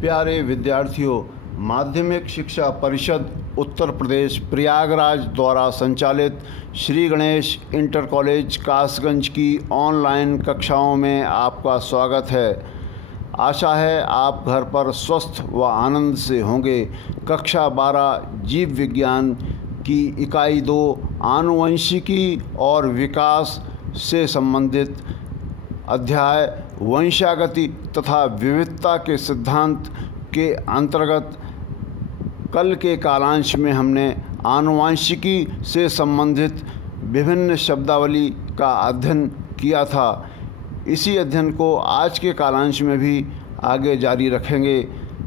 प्यारे विद्यार्थियों, माध्यमिक शिक्षा परिषद उत्तर प्रदेश प्रयागराज द्वारा संचालित श्री गणेश इंटर कॉलेज कासगंज की ऑनलाइन कक्षाओं में आपका स्वागत है। आशा है आप घर पर स्वस्थ व आनंद से होंगे। कक्षा 12 जीव विज्ञान की इकाई 2 आनुवंशिकी और विकास से संबंधित अध्याय वंशागति तथा विविधता के सिद्धांत के अंतर्गत कल के कालांश में हमने आनुवंशिकी से संबंधित विभिन्न शब्दावली का अध्ययन किया था। इसी अध्ययन को आज के कालांश में भी आगे जारी रखेंगे।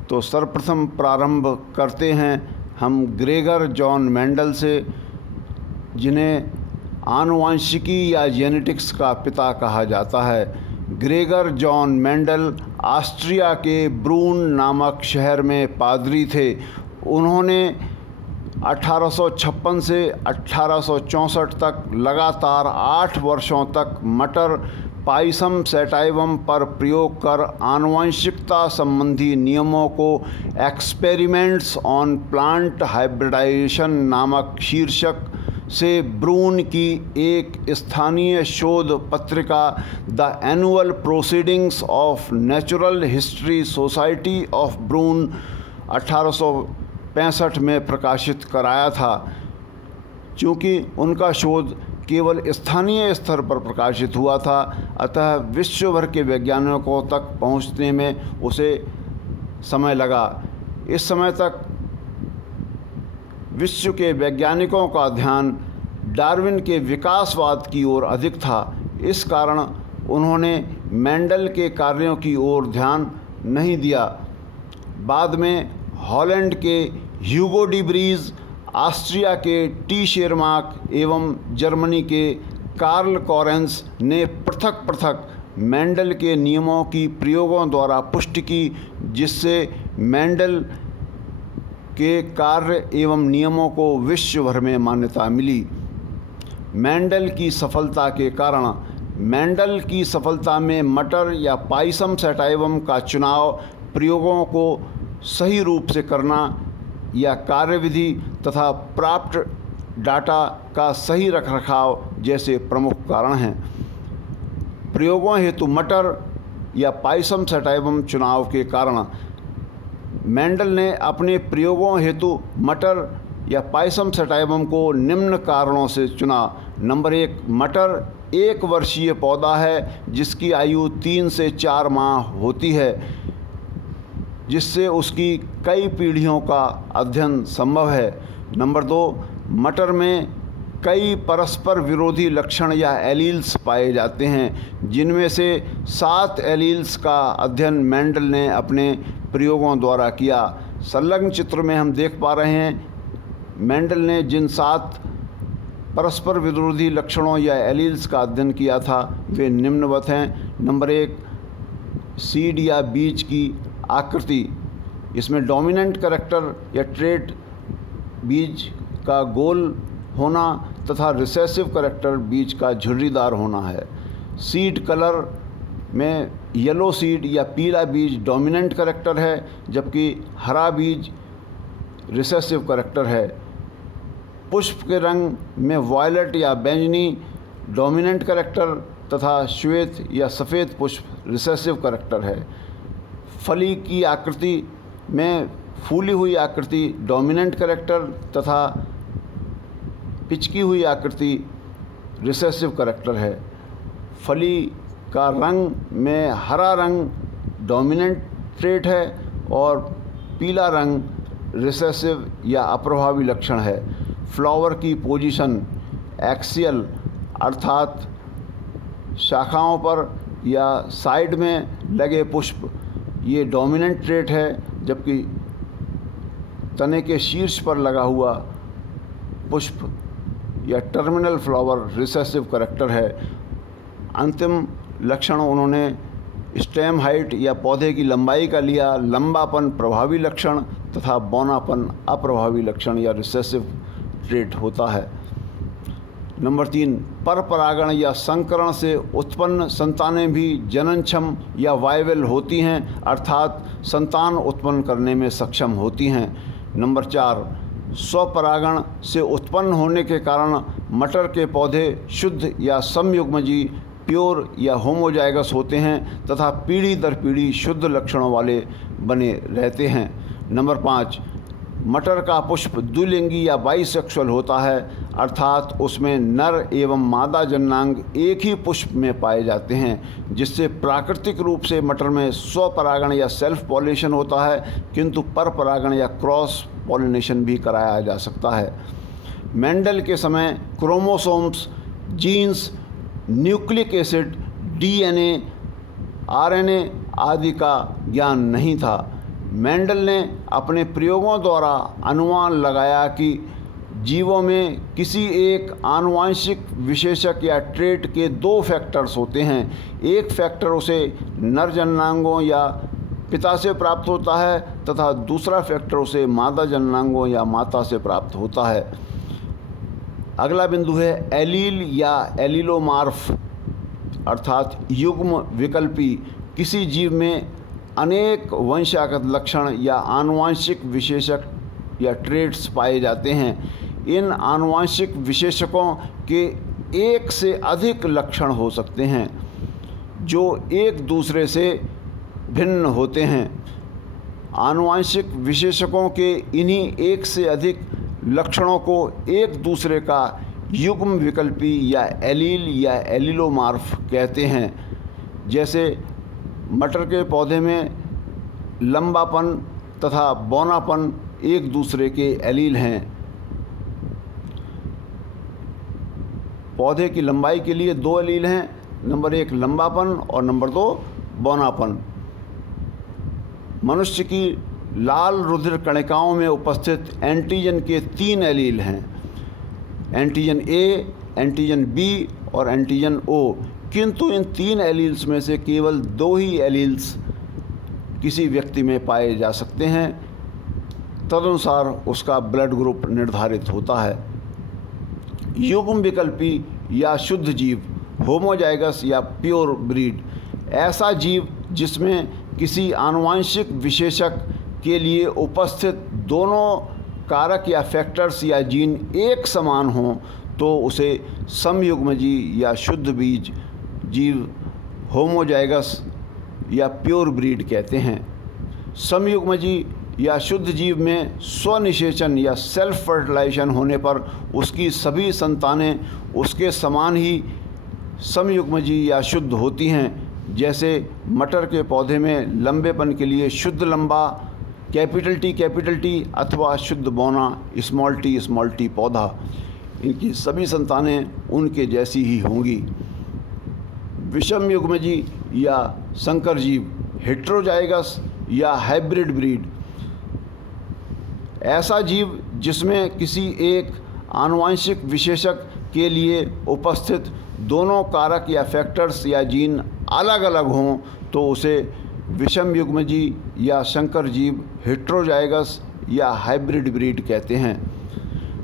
तो सर्वप्रथम प्रारंभ करते हैं हम ग्रेगर जॉन मेंडल से, जिन्हें आनुवंशिकी या जेनेटिक्स का पिता कहा जाता है। ग्रेगर जॉन मेंडल ऑस्ट्रिया के ब्रून नामक शहर में पादरी थे। उन्होंने 1856 से 1864 तक लगातार 8 वर्षों तक मटर पाइसम सैटाइवम पर प्रयोग कर आनुवंशिकता संबंधी नियमों को एक्सपेरिमेंट्स ऑन प्लांट हाइब्रिडाइजेशन नामक शीर्षक से ब्रून की एक स्थानीय शोध पत्रिका the annual proceedings of natural history society of Brunn 1865 में प्रकाशित कराया था। चूँकि उनका शोध केवल स्थानीय स्तर पर प्रकाशित हुआ था, अतः विश्व भर के वैज्ञानिकों तक पहुंचने में उसे समय लगा। इस समय तक विश्व के वैज्ञानिकों का ध्यान डार्विन के विकासवाद की ओर अधिक था। इस कारण उन्होंने मेंडल के कार्यों की ओर ध्यान नहीं दिया। बाद में हॉलैंड के ह्यूगो डी ब्रीज, ऑस्ट्रिया के टी शेरमार्क एवं जर्मनी के कार्ल कॉरेंस ने पृथक पृथक मेंडल के नियमों की प्रयोगों द्वारा पुष्टि की, जिससे मेंडल के कार्य एवं नियमों को विश्व भर में मान्यता मिली। मेंडल की सफलता के कारण मेंडल की सफलता में मटर या पाइसम सैटाइवम का चुनाव, प्रयोगों को सही रूप से करना या कार्यविधि तथा प्राप्त डाटा का सही रखरखाव जैसे प्रमुख कारण हैं। प्रयोगों हेतु मटर या पाइसम सैटाइवम चुनाव के कारण मेंडल ने अपने प्रयोगों हेतु मटर या पाइसम सैटाइवम को निम्न कारणों से चुना। नंबर 1, मटर 1 वर्षीय पौधा है जिसकी आयु 3 से 4 माह होती है, जिससे उसकी कई पीढ़ियों का अध्ययन संभव है। नंबर 2, मटर में कई परस्पर विरोधी लक्षण या एलील्स पाए जाते हैं, जिनमें से 7 एलील्स का अध्ययन मेंडल ने अपने प्रयोगों द्वारा किया। संलग्न चित्र में हम देख पा रहे हैं मेंडल ने जिन 7 परस्पर विरोधी लक्षणों या एलील्स का अध्ययन किया था वे निम्नवत हैं। नंबर 1, सीड या बीज की आकृति। इसमें डोमिनेंट कैरेक्टर या ट्रेट बीज का गोल होना तथा रिसेसिव कैरेक्टर बीज का झुर्रीदार होना है। सीड कलर में येलो सीड या पीला बीज डोमिनेंट कैरेक्टर है, जबकि हरा बीज रिसेसिव कैरेक्टर है। पुष्प के रंग में वायलेट या बैंगनी डोमिनेंट कैरेक्टर तथा श्वेत या सफ़ेद पुष्प रिसेसिव कैरेक्टर है। फली की आकृति में फूली हुई आकृति डोमिनेंट कैरेक्टर तथा पिचकी हुई आकृति रिसेसिव कैरेक्टर है। फली का रंग में हरा रंग डोमिनेंट ट्रेट है और पीला रंग रिसेसिव या अप्रभावी लक्षण है। फ्लावर की पोजीशन एक्सियल अर्थात शाखाओं पर या साइड में लगे पुष्प, ये डोमिनेंट ट्रेट है, जबकि तने के शीर्ष पर लगा हुआ पुष्प या टर्मिनल फ्लावर रिसेसिव कैरेक्टर है। अंतिम लक्षण उन्होंने स्टेम हाइट या पौधे की लंबाई का लिया। लंबापन प्रभावी लक्षण तथा बौनापन अप्रभावी लक्षण या रिसेसिव ट्रेट होता है। नंबर 3, पर परागण या संकरण से उत्पन्न संतानें भी जननक्षम या वायबल होती हैं, अर्थात संतान उत्पन्न करने में सक्षम होती हैं। नंबर 4, स्वपरागण से उत्पन्न होने के कारण मटर के पौधे शुद्ध या समयुग्मजी प्योर या होमोजाइगस होते हैं तथा पीढ़ी दर पीढ़ी शुद्ध लक्षणों वाले बने रहते हैं। नंबर 5, मटर का पुष्प द्विलिंगी या बाइसेक्सुअल होता है, अर्थात उसमें नर एवं मादा जननांग एक ही पुष्प में पाए जाते हैं, जिससे प्राकृतिक रूप से मटर में स्वपरागण या सेल्फ पॉलिनेशन होता है, किंतु पर परागण या क्रॉस पॉलिनेशन भी कराया जा सकता है। मेंडल के समय chromosomes, genes, nucleic acid, DNA, RNA आदि का ज्ञान नहीं था। मेंडल ने अपने प्रयोगों द्वारा अनुमान लगाया कि जीवों में किसी एक आनुवंशिक विशेषक या ट्रेट के 2 फैक्टर्स होते हैं। एक फैक्टर उसे नर जननांगों या पिता से प्राप्त होता है तथा दूसरा फैक्टर उसे मादा जननांगों या माता से प्राप्त होता है। अगला बिंदु है एलील या एलीलोमार्फ, अर्थात युग्म विकल्पी। किसी जीव में अनेक वंशागत लक्षण या आनुवंशिक विशेषक या ट्रेट्स पाए जाते हैं। इन आनुवंशिक विशेषकों के एक से अधिक लक्षण हो सकते हैं जो एक दूसरे से भिन्न होते हैं। आनुवंशिक विशेषकों के इन्हीं एक से अधिक लक्षणों को एक दूसरे का युग्म विकल्पी या एलील या एलीलोमार्फ कहते हैं। जैसे मटर के पौधे में लंबापन तथा बौनापन एक दूसरे के एलील हैं। पौधे की लंबाई के लिए 2 एलील हैं, नंबर 1 लंबापन और नंबर 2 बौनापन। मनुष्य की लाल रुधिर कणिकाओं में उपस्थित एंटीजन के 3 एलील हैं, एंटीजन ए, एंटीजन बी और एंटीजन ओ। किंतु इन 3 एलील्स में से केवल 2 ही एलील्स किसी व्यक्ति में पाए जा सकते हैं। तदनुसार उसका ब्लड ग्रुप निर्धारित होता है। युग्म विकल्पी या शुद्ध जीव, होमोजाइगस या प्योर ब्रीड, ऐसा जीव जिसमें किसी आनुवंशिक विशेषक के लिए उपस्थित दोनों कारक या फैक्टर्स या जीन एक समान हों तो उसे समयुग्मजी या शुद्ध बीज जीव, होमोजाइगस या प्योर ब्रीड कहते हैं। समयुग्मजी या शुद्ध जीव में स्वनिषेचन या सेल्फ फर्टिलाइजेशन होने पर उसकी सभी संतानें उसके समान ही समयुग्मजी या शुद्ध होती हैं। जैसे मटर के पौधे में लंबेपन के लिए शुद्ध लंबा कैपिटल टी अथवा शुद्ध बौना स्मॉल टी पौधा, इनकी सभी संतानें उनके जैसी ही होंगी। विषम युग्मजी या संकर जीव, हेट्रोजाइगस या हाइब्रिड ब्रीड, ऐसा जीव जिसमें किसी एक आनुवंशिक विशेषक के लिए उपस्थित दोनों कारक या फैक्टर्स या जीन अलग अलग हों तो उसे विषम युग्मजी या संकर जीव, हेट्रोजाइगस या हाइब्रिड ब्रीड कहते हैं।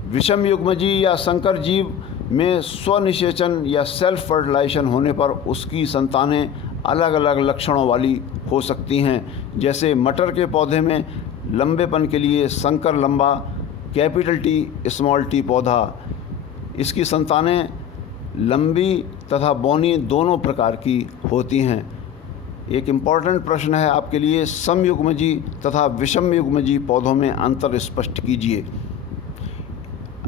विषम युग्मजी या संकर जीव में स्वनिषेचन या सेल्फ फर्टिलाइजेशन होने पर उसकी संतानें अलग अलग लक्षणों वाली हो सकती हैं। जैसे मटर के पौधे में लंबेपन के लिए संकर लंबा कैपिटल टी स्मॉल टी पौधा, इसकी संतानें लंबी तथा बौनी दोनों प्रकार की होती हैं। एक इम्पॉर्टेंट प्रश्न है आपके लिए, समयुग्मजी तथा विषम युग्मजी पौधों में अंतर स्पष्ट कीजिए।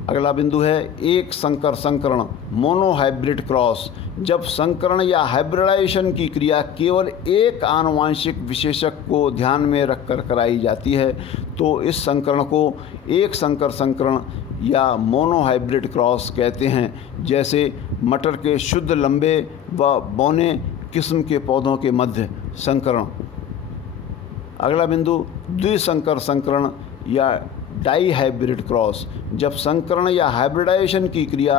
अगला बिंदु है एक संकर संकरण, मोनोहाइब्रिड क्रॉस। जब संकरण या हाइब्रिडाइजेशन की क्रिया केवल एक आनुवंशिक विशेषक को ध्यान में रखकर कराई जाती है तो इस संकरण को एक संकर संकरण या मोनोहाइब्रिड क्रॉस कहते हैं। जैसे मटर के शुद्ध लंबे व बौने किस्म के पौधों के मध्य संकरण। अगला बिंदु द्विसंकर संकरण या डाई हाइब्रिड क्रॉस। जब संकरण या हाइब्रिडाइजेशन की क्रिया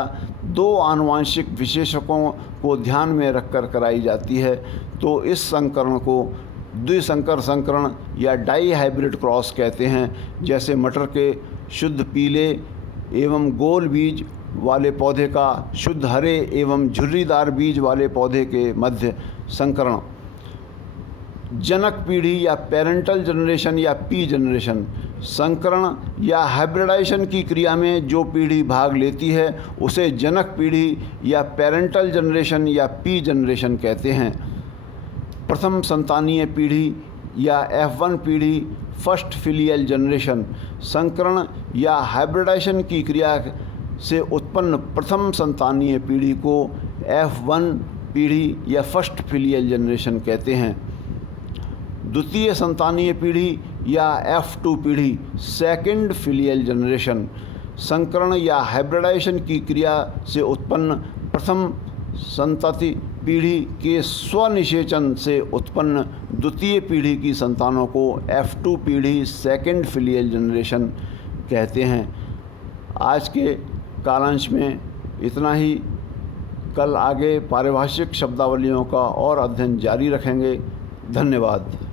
2 आनुवंशिक विशेषकों को ध्यान में रखकर कराई जाती है तो इस संकरण को द्विसंकर संकरण या डाई हाइब्रिड क्रॉस कहते हैं। जैसे मटर के शुद्ध पीले एवं गोल बीज वाले पौधे का शुद्ध हरे एवं झुर्रीदार बीज वाले पौधे के मध्य संकरण। जनक पीढ़ी या पेरेंटल जनरेशन या पी जनरेशन, संकरण या हाइब्रिडाइजेशन की क्रिया में जो पीढ़ी भाग लेती है उसे जनक पीढ़ी या पेरेंटल जनरेशन या पी जनरेशन कहते हैं। प्रथम संतानीय पीढ़ी या F1 पीढ़ी, फर्स्ट फिलियल जनरेशन, संकरण या हाइब्रिडाइजेशन की क्रिया से उत्पन्न प्रथम संतानीय पीढ़ी को F1 पीढ़ी या फर्स्ट फिलियल जनरेशन कहते हैं। द्वितीय संतानीय पीढ़ी या F2 पीढ़ी, सेकंड फिलियल जनरेशन, संकरण या हाइब्रिडाइजेशन की क्रिया से उत्पन्न प्रथम संतति पीढ़ी के स्वनिषेचन से उत्पन्न द्वितीय पीढ़ी की संतानों को F2 पीढ़ी, सेकंड फिलियल जनरेशन कहते हैं। आज के कालांश में इतना ही। कल आगे पारिभाषिक शब्दावलियों का और अध्ययन जारी रखेंगे। धन्यवाद।